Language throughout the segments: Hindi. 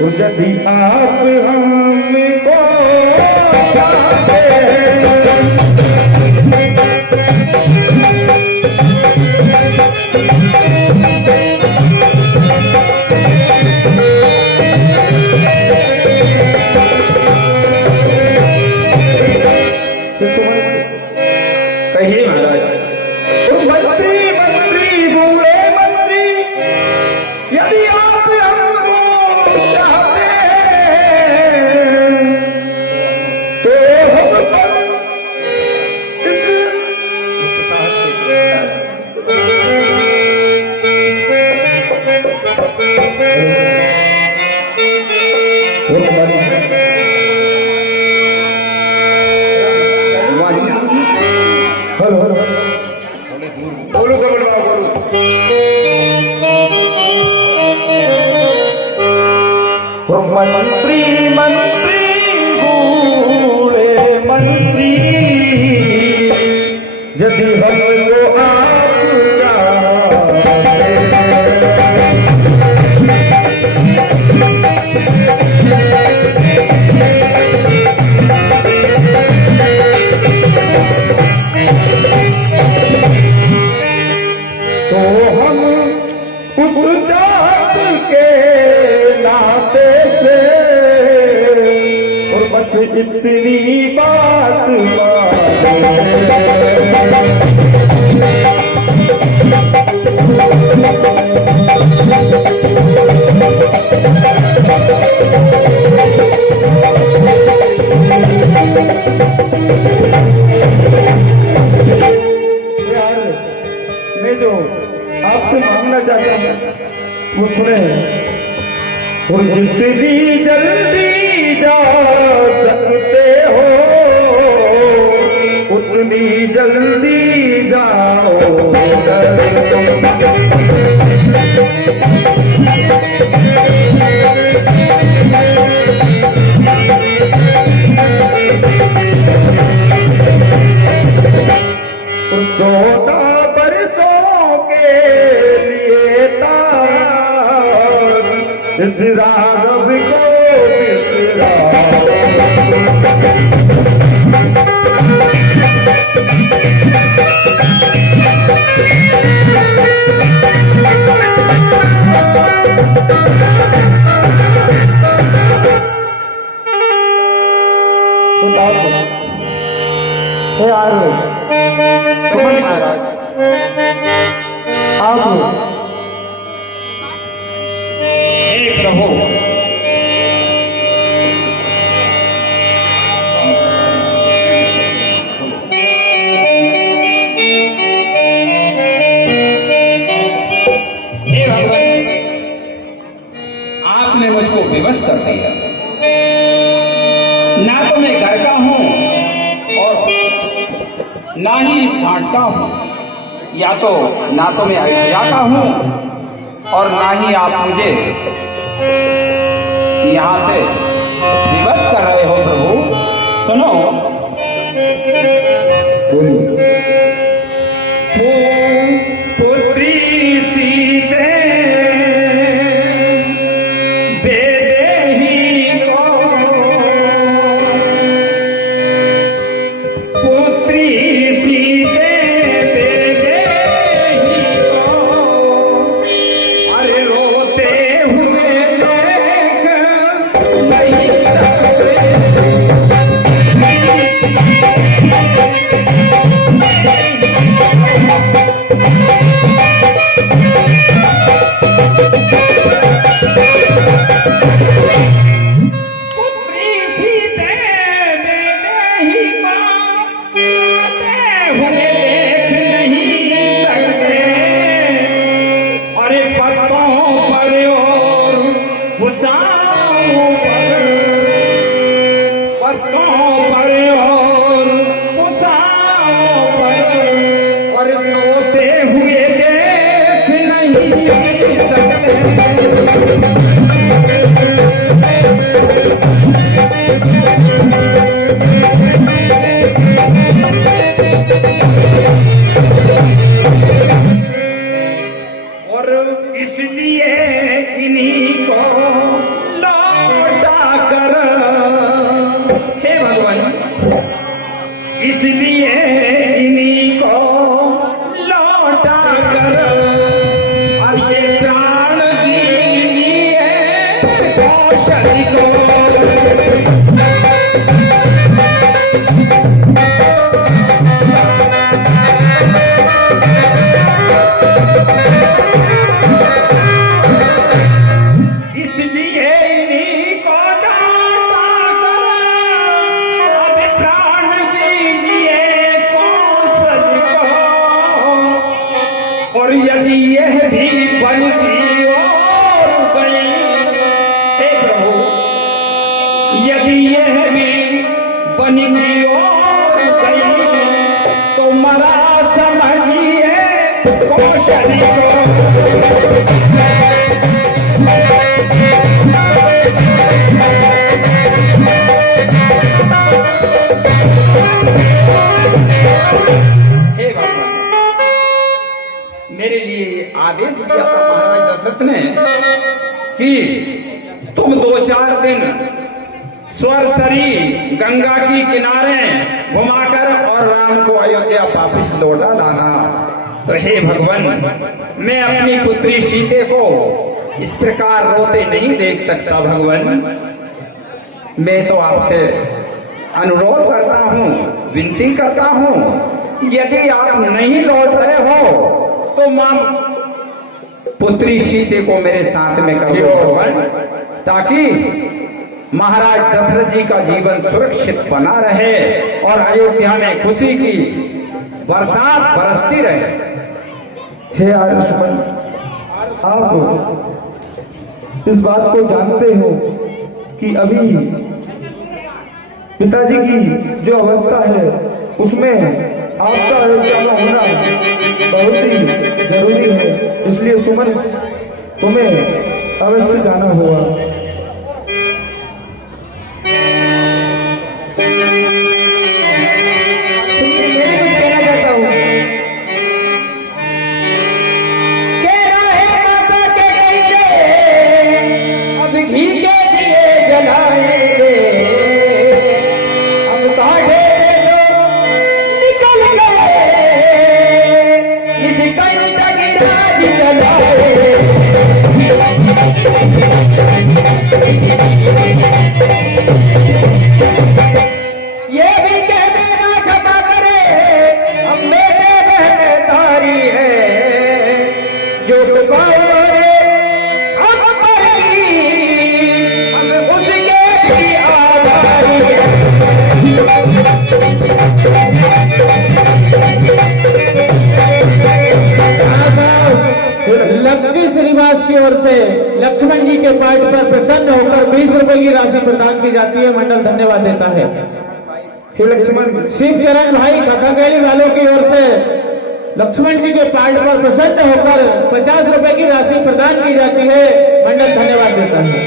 यदि आप हमको चाहते कहिए महाराज। मंत्री मंत्री हुए मंत्री, यदि आप हमको चाहते तो बोलो कमल बाबा बोलो। मंत्री मंत्री हुए मंत्री, यदि हमको आप तो हम उस जात के नाते से और बस इतनी बात मैं जो आपसे मांगना चाहता हूँ वो सुने। और जितनी जल्दी जा सकते हो उतनी जल्दी जाओ। चौदह बरसों के लिए तार इस राघव को बिसरा। महाराज आप हे प्रभु, हे भगवान, आपने मुझको विवश कर दिया। ना तो मैं घर का हूं और ना ही इस घाट का हूं, या तो ना तो मैं अयोध्या का हूं और ना ही आप मुझे यहाँ से विवश कर रहे हो। प्रभु सुनो, पुत्री सीते बेदेही को, पुत्री सीते बेदेही को, अरे रोते हुए देख नहीं सकते। और इसलिए इन्हीं को कौशल को इसलिए इन्हीं को डांटा कर अब प्राण दीजिए कौशल को। और यदि यह भी बनती और गई, हे प्रभु, यदि यह भी बनती और गई तो मरा समझिए कौशल को। हे भगवान, मेरे लिए आदेश दिया था महाराज दशरथ ने कि तुम 2-4 दिन स्वरसरी गंगा की किनारे घुमाकर और राम को अयोध्या वापिस लौटा लाना। तो हे भगवान, मैं अपनी पुत्री सीते को इस प्रकार रोते नहीं देख सकता भगवान। मैं तो आपसे अनुरोध करता हूँ, विनती करता हूँ, यदि आप नहीं लौट रहे हो तो मां पुत्री सीते को मेरे साथ में करो भगवान, ताकि महाराज दशरथ जी का जीवन सुरक्षित बना रहे और अयोध्या में खुशी की बरसात बरसती रहे। हे आयुष्मान, आप इस बात को जानते हो कि अभी पिताजी की जो अवस्था है उसमें आपका अयोध्या में होना बहुत ही जरूरी है। इसलिए सुमन, तुम्हें अवश्य जाना होगा। ये भी कह देना क्षमा करे, हम मेरे बहनदारी है जो गौरे हम पर की, हम उसके भी आभारी है। लक्ष्मी श्रीनिवास की ओर से लक्ष्मण जी के पाठ पर प्रसन्न होकर 20 रुपए की राशि प्रदान की जाती है। मंडल धन्यवाद देता है। हे लक्ष्मण, शिव चरण भाई ककागेली वालों की ओर से लक्ष्मण जी के पाठ पर प्रसन्न होकर 50 रुपए की राशि प्रदान की जाती है। मंडल धन्यवाद देता है।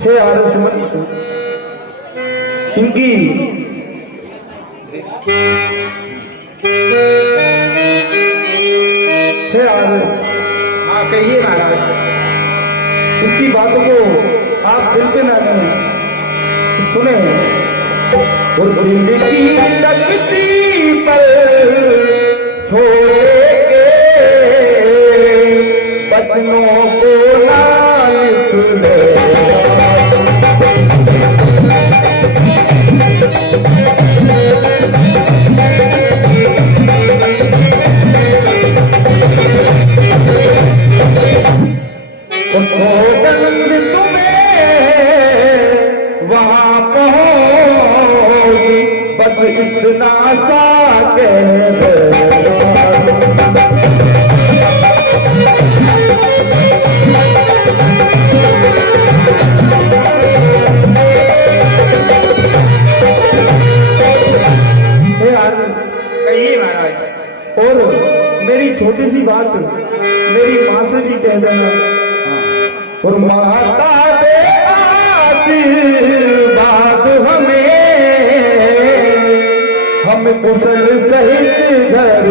हे आयुष्मान, इनकी हाँ कहिए महाराज, इसकी बातों को आप दिल पे ना लें, सुने। और दिल की तकती पर छोड़े के बचनों को ना लिख ले। वहां पहुंच बस इतना सा कह कहिए महाराज। और मेरी छोटी सी बात मेरी माँ से भी कह देना। और माता दे आशीर्वाद हमें, हम कुशल सहित घर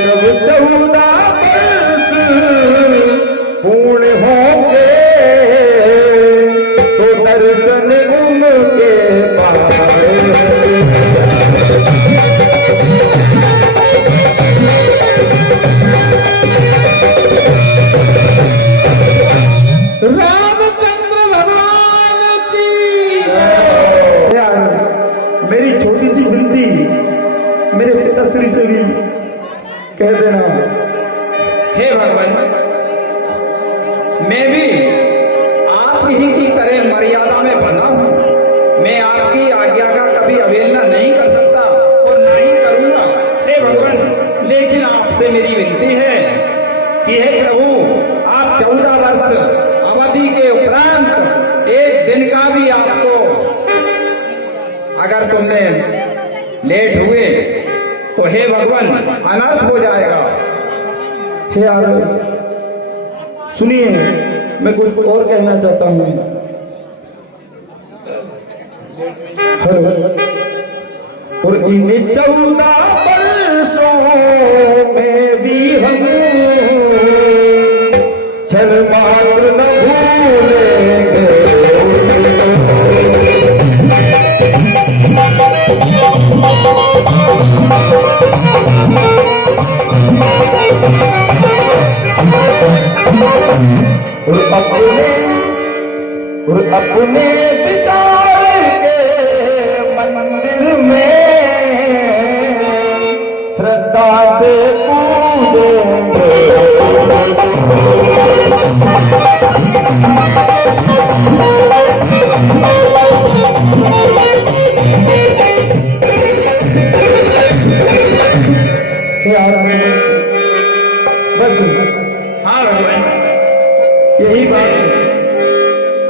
जब 14 वर्ष पूर्ण होंगे तो मैं भी आप ही की तरह मर्यादा में बना हूँ। मैं आपकी आज्ञा का कभी अवहेलना नहीं कर सकता और ना ही करूंगा। हे भगवान, लेकिन आपसे मेरी विनती है कि हे प्रभु, आप 14 वर्ष अवधि के उपरांत एक दिन का भी आपको अगर तुमने लेट हुए तो हे भगवान अनर्थ हो जाएगा। हे आनंद, सुनिए, मैं कुछ और कहना चाहता हूँ। हेलो। और इन 14 वर्षों में भी हम क्षण मात्र न भूलेंगे। और अपने पितार के मंदिर में श्रद्धा से पूजेंगे। बस हाँ भगवान, यही बात है।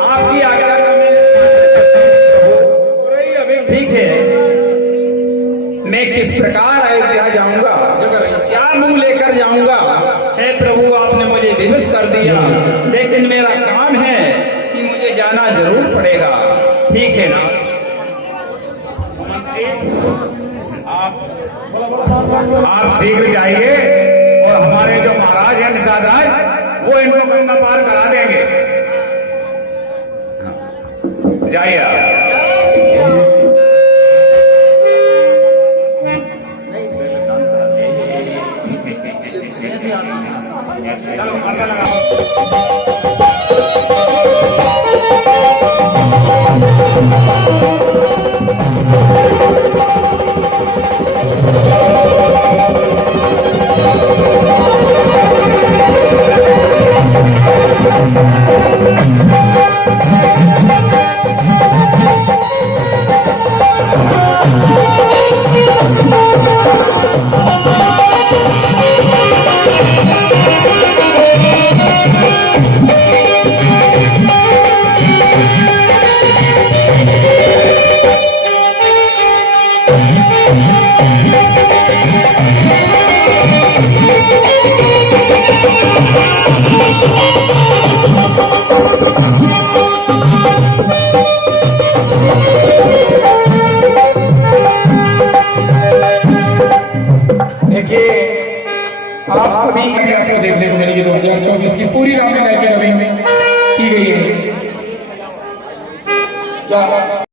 आपकी आज्ञा का मैं अभी ठीक है। मैं किस प्रकार अयोध्या जाऊंगा, क्या मुंह लेकर जाऊंगा? हे प्रभु, आपने मुझे विवश कर दिया, लेकिन मेरा काम है कि मुझे जाना जरूर पड़ेगा। ठीक है ना? आप शीघ्र जाइए और हमारे जो महाराज हैं निषाद राज, वो इनको गंगा पार करा देंगे। जाइए आप। चलो माता लगाओ। आप सभी आपको देखने को मिलेगी 2024 की पूरी रामायण की गई है क्या